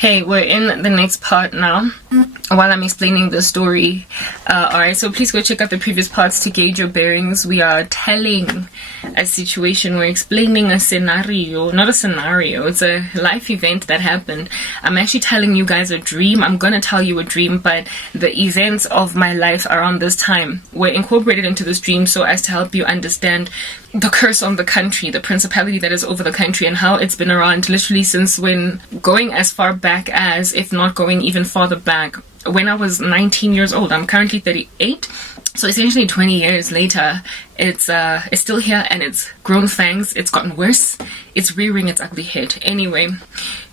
Hey, we're in the next part now while I'm explaining the story. Alright, so please go check out the previous parts to gauge your bearings. We are telling a situation, we're explaining a scenario, not a scenario, it's a life event that happened. I'm actually telling you guys a dream. I'm gonna tell you a dream, but the events of my life around this time were incorporated into this dream so as to help you understand the curse on the country, the principality that is over the country, and how it's been around literally since when, going as far back as, if not going even farther back, when I was 19 years old. I'm currently 38, so essentially 20 years later, it's still here, and it's grown fangs, it's gotten worse, it's rearing its ugly head. Anyway,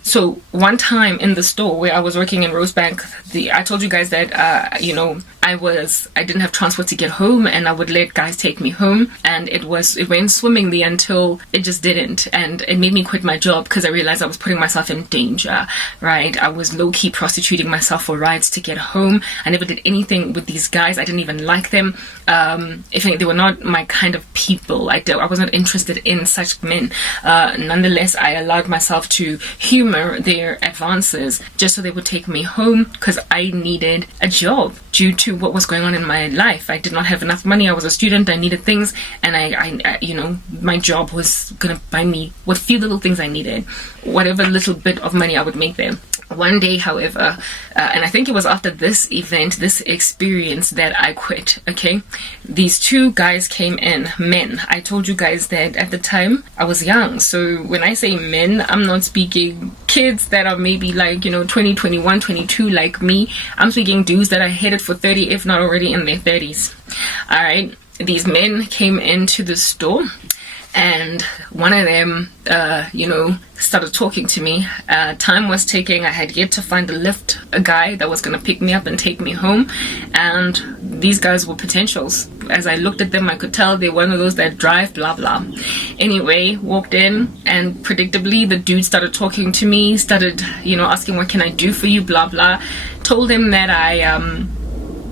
so one time in the store where I was working in Rosebank, I told you guys that I didn't have transport to get home, and I would let guys take me home, and it went swimmingly until it just didn't, and it made me quit my job because I realized I was putting myself in danger, right? I was low-key prostituting myself for rides to get home. I never did anything with these guys. I didn't even like them. If they were not my kind of people. I was not interested in such men. Nonetheless, I allowed myself to humor their advances just so they would take me home, because I needed a job due to what was going on in my life. I did not have enough money. I was a student. I needed things, and I my job was gonna buy me what few little things I needed, whatever little bit of money I would make there. One day, however, and I think it was after this event, this experience, that I quit, okay? These two guys came in, men. I told you guys that at the time I was young. So when I say men, I'm not speaking kids that are maybe like, 20, 21, 22 like me. I'm speaking dudes that are headed for 30, if not already in their 30s. All right. These men came into the store, and one of them, started talking to me. Time was ticking. I had yet to find a guy that was going to pick me up and take me home. And these guys were potentials. As I looked at them, I could tell they were one of those that drive, blah, blah. Anyway, walked in, and predictably, the dude started talking to me, started, asking, what can I do for you, blah, blah. Told him that I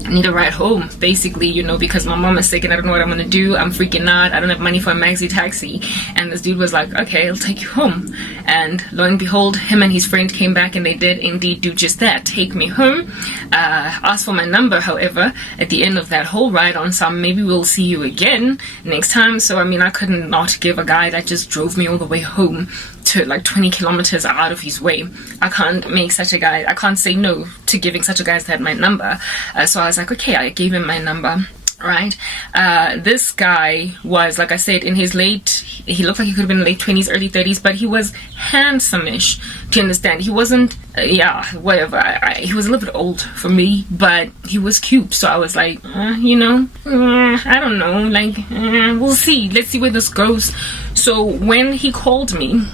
need a ride home, basically, because my mom is sick and I don't know what I'm gonna do. I'm freaking out. I don't have money for a maxi taxi. And this dude was like, okay, I'll take you home. And lo and behold, him and his friend came back, and they did indeed do just that, take me home. Asked for my number, however, at the end of that whole ride on some, maybe we'll see you again next time. So I could not give a guy that just drove me all the way home to like 20 kilometers out of his way. I can't make such a guy, I can't say no to giving such a guy that my number. So I was like, okay, I gave him my number. Right. This guy was, like I said, in his he looked like he could have been late 20s, early 30s, but he was handsome-ish. Do you understand? He wasn't, whatever. He was a little bit old for me, but he was cute. So I was like, I don't know, we'll see. Let's see where this goes. So when he called me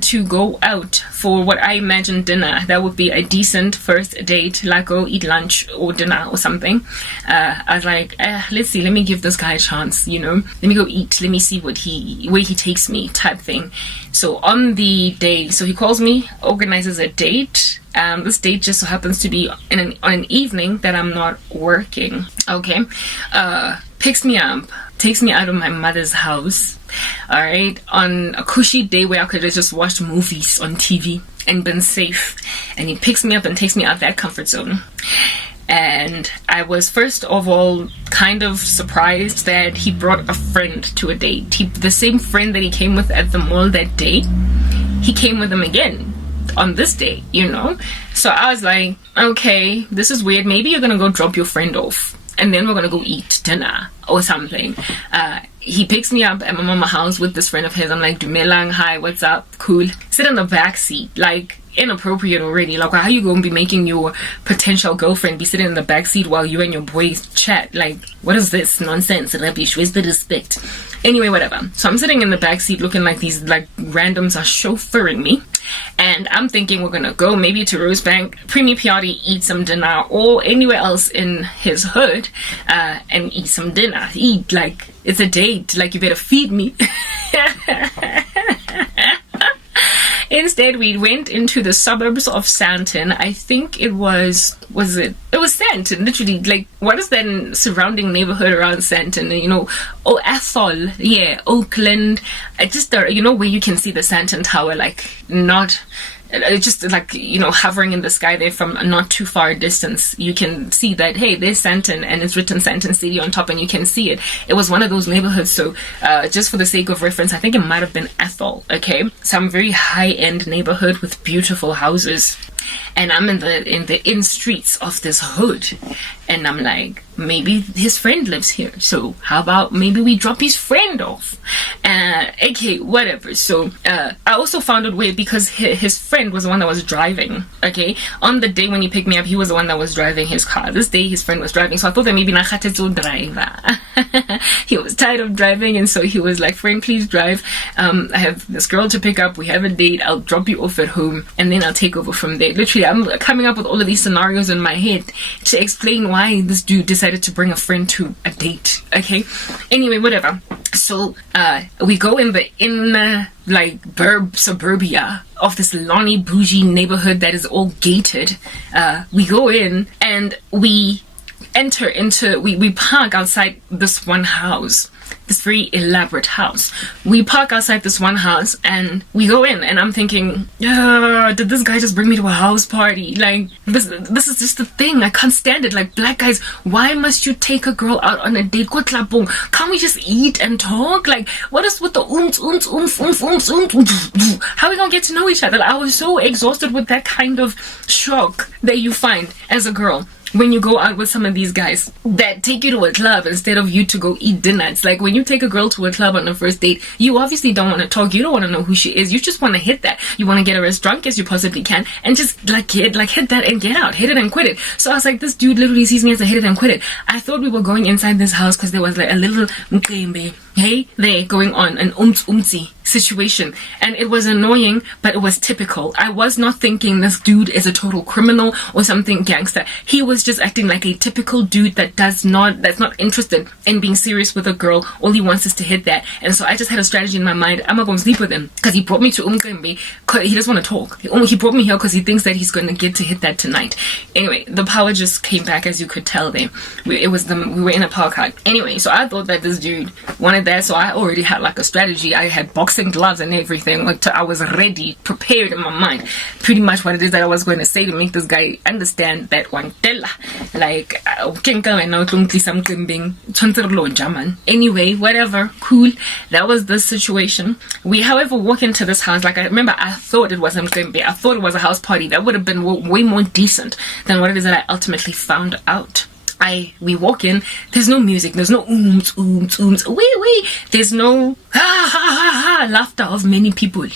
to go out for what I imagine dinner, that would be a decent first date, like go eat lunch or dinner or something. I was like, let's see, let me give this guy a chance, let me go eat, let me see where he takes me, type thing. So on the day, so he calls me, organizes a date. This date just so happens to be on an evening that I'm not working. Okay. Picks me up, takes me out of my mother's house, all right, on a cushy day where I could have just watched movies on TV and been safe. And he picks me up and takes me out that comfort zone. And I was, first of all, kind of surprised that he brought a friend to a date. The same friend that he came with at the mall that day, he came with him again on this day, So I was like, okay, this is weird. Maybe you're gonna go drop your friend off, and then we're gonna go eat dinner or something. He picks me up at my mama's house with this friend of his. I'm like, Dumelang, hi, what's up? Cool. Sit in the back seat, like inappropriate already. Like, how you gonna be making your potential girlfriend be sitting in the back seat while you and your boys chat? Like, what is this nonsense? Rubbish, where's the respect? Anyway, whatever. So I'm sitting in the back seat looking like these randoms are chauffeuring me. And I'm thinking we're gonna go maybe to Rosebank, Premier Piatti, eat some dinner, or anywhere else in his hood, and eat some dinner. Eat, like, it's a date, like, you better feed me. Instead, we went into the suburbs of Sandton. I think it was it was Sandton, literally. Like, what is that surrounding neighborhood around Sandton? Athol, yeah, Oakland. Just where you can see the Sandton Tower, like, not just like, you know, hovering in the sky there from a not too far distance, you can see that, hey, there's Sandton, and it's written Sandton City on top, and you can see it. It was one of those neighborhoods. So just for the sake of reference, I think it might have been Ethel. Okay, some very high-end neighborhood with beautiful houses, and I'm in the streets of this hood, and I'm like, maybe his friend lives here, so how about maybe we drop his friend off? Okay, whatever. So I also found it weird because his friend was the one that was driving. Okay, on the day when he picked me up, he was the one that was driving his car. This day his friend was driving, so I thought that maybe Nakhatetsu driver. He was tired of driving, and so he was like, friend, please drive. I have this girl to pick up, we have a date, I'll drop you off at home, and then I'll take over from there. Literally, I'm coming up with all of these scenarios in my head to explain why this dude decided to bring a friend to a date. Okay, anyway, whatever. So we go in the inner like suburbia of this Lonnie bougie neighborhood that is all gated. We go in and we enter into, we park outside this one house, this very elaborate house. We park outside this one house and we go in, and I'm thinking, did this guy just bring me to a house party? Like, this is just the thing. I can't stand it. Like, black guys, why must you take a girl out on a date? Can't we just eat and talk? Like, what is with the how are we gonna get to know each other? Like, I was so exhausted with that kind of shock that you find as a girl when you go out with some of these guys that take you to a club instead of you to go eat dinner. It's like when you take a girl to a club on a first date, you obviously don't want to talk, you don't want to know who she is, you just want to hit that. You want to get her as drunk as you possibly can and just hit that and get out, hit it and quit it. So I was like, this dude literally sees me as a hit it and quit it. I thought we were going inside this house because there was like a little mkembe, hey, there going on, an umtsi situation, and it was annoying, but it was typical. I was not thinking this dude is a total criminal or something gangster. He was just acting like a typical dude that's not interested in being serious with a girl. All he wants is to hit that. And so I just had a strategy in my mind. I'm not going to sleep with him because he brought me to Umkembe because he doesn't want to talk. He brought me here because he thinks that he's going to get to hit that tonight. Anyway, the power just came back, as you could tell there. We were in a power car. Anyway, so I thought that this dude wanted that, so I already had like a strategy. I had boxing gloves and everything. Like, I was ready, prepared in my mind, pretty much what it is that I was going to say to make this guy understand that one tella, like, anyway, whatever, cool. That was the situation. We, however, walk into this house. Like, I remember I thought it was Mkembe. I thought it was a house party. That would have been way more decent than what it is that I ultimately found out. We walk in, there's no music, there's no wee, there's no laughter of many people.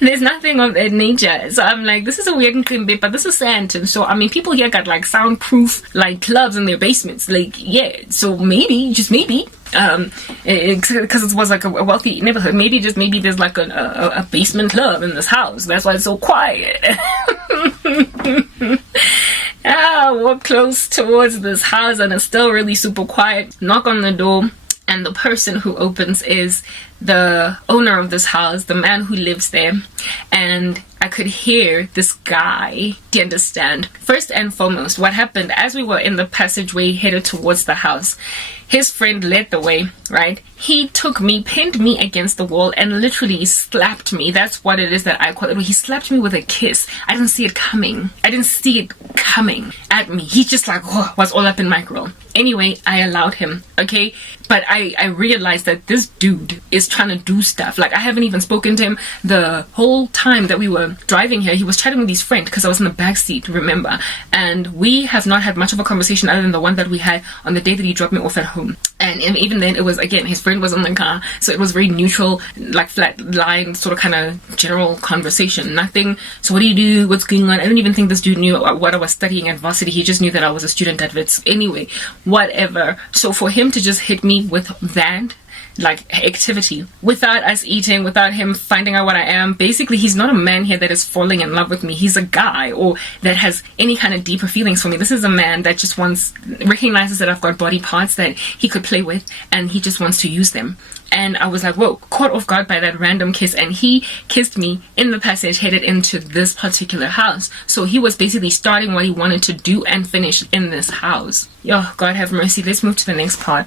There's nothing of that nature. So I'm like, this is a weird Nkrimbe, but this is Sandton. So I mean, people here got like soundproof like clubs in their basements. Like, yeah, so maybe, just maybe, because it was like a wealthy neighborhood, maybe there's like a basement club in this house. That's why it's so quiet. Walk close towards this house and it's still really super quiet. Knock on the door, and the person who opens is the owner of this house, the man who lives there. And I could hear this guy. Do you understand? First and foremost, what happened as we were in the passageway headed towards the house, his friend led the way, right? He took me, pinned me against the wall, and literally slapped me. That's what it is that I call it. He slapped me with a kiss. I didn't see it coming. At me. He just like was all up in my grill. Anyway, I allowed him, okay? But I realized that this dude is trying to do stuff. Like, I haven't even spoken to him the whole time that we were driving here. He was chatting with his friend because I was in the back seat, remember? And we have not had much of a conversation other than the one that we had on the day that he dropped me off at home. And even then, it was, again, his friend was in the car, so it was very neutral, like flat line, sort of kind of general conversation. Nothing, so what do you do? What's going on? I don't even think this dude knew what I was studying at varsity. He just knew that I was a student at Wits. Anyway, whatever. So for him to just hit me with that, like, activity without us eating, without him finding out what I am, basically he's not a man here that is falling in love with me. He's a guy or that has any kind of deeper feelings for me. This is a man that just recognizes that I've got body parts that he could play with, and he just wants to use them. And I was like, whoa, caught off guard by that random kiss. And he kissed me in the passage headed into this particular house. So he was basically starting what he wanted to do and finish in this house. Yo, God have mercy. Let's move to the next part.